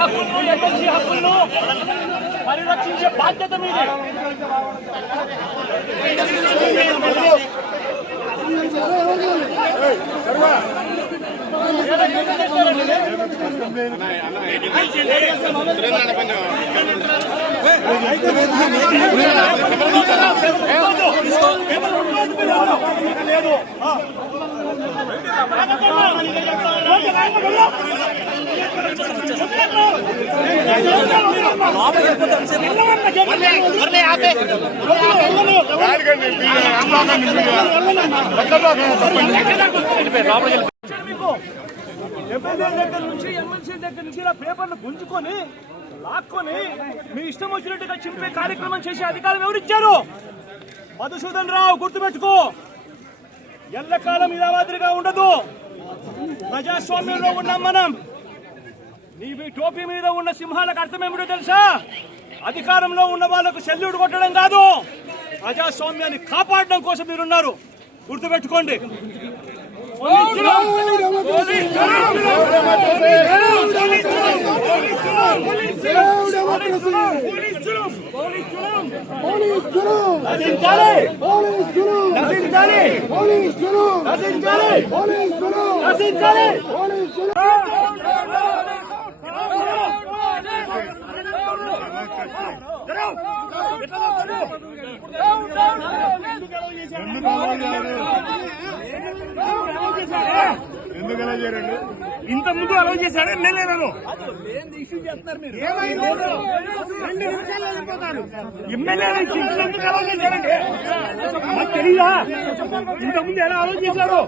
హక్కులను పరిరక్షించే బాధ్యత మీదే. లేదు ఎమ్మెల్యే దగ్గర నుంచి ఎమ్మెల్సీ దగ్గర నుంచి ఇలా పేపర్లు గుంజుకొని లాక్కొని మీ ఇష్టం వచ్చినట్టుగా చింపే కార్యక్రమం చేసే అధికారం ఎవరిచ్చారు? మధుసూదన్ రావు, గుర్తుపెట్టుకో. ఎల్లకాలం ఇలా మాదిరిగా ఉండదు. ప్రజాస్వామ్యంలో ఉన్నాం మనం. నీ టోపీ మీద ఉన్న సింహాలకు అర్థం ఏమిటో తెలుసా? అధికారంలో ఉన్న వాళ్ళకు సెల్యూట్ కొట్టడం కాదు, ప్రజాస్వామ్యాన్ని కాపాడడం కోసం మీరున్నారు. గుర్తుపెట్టుకోండి. ఇంత ముందు అలౌ చేశాడు ఎమ్మెల్యేలను. ఎమ్మెల్యేలు ఎందుకు అలౌ చేశారండి? మాకు తెలీదా? ఇంత ముందు ఎలా అలౌ చేశారు?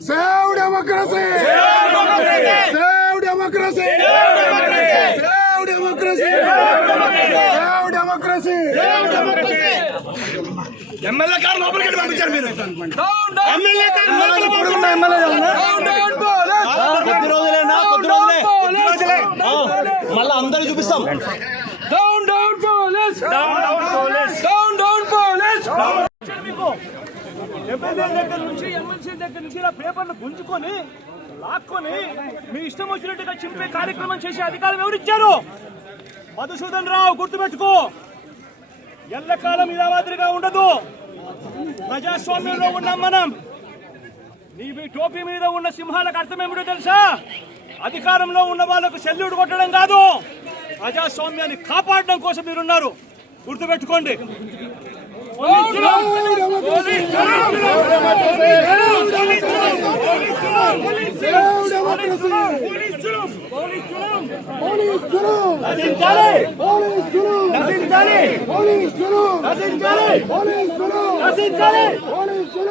Save democracy! Save democracy! Save democracy! Save democracy! MLA గారు లోపలికి పంపించారు మీరు. ఎమ్మెల్యే గారు కొద్ది రోజులే మళ్ళీ అందరూ చూపిస్తాం. Down down police! Down down police! Down down police! MLA దగ్గర నుంచి ఎమ్మెల్సీ దగ్గర నుంచి ఇలా పేపర్లు గుంజుకొని లాక్కొని మీ ఇష్టం వచ్చినట్టుగా చింపే కార్యక్రమం చేసే అధికారం ఎవరిచ్చారు? మధుసూదన్ రావు, గుర్తుపెట్టుకో. ఎల్లకాలం ఇలా మాదిరిగా ఉండదు. ప్రజాస్వామ్యంలో ఉన్నాం మనం. నీ టోపీ మీద ఉన్న సింహాలకు అర్థం ఏమిటో తెలుసా? అధికారంలో ఉన్న వాళ్ళకు సెల్యూట్ కొట్టడం కాదు, ప్రజాస్వామ్యాన్ని కాపాడడం కోసం మీరున్నారు. గుర్తుపెట్టుకోండి. నశించాలి.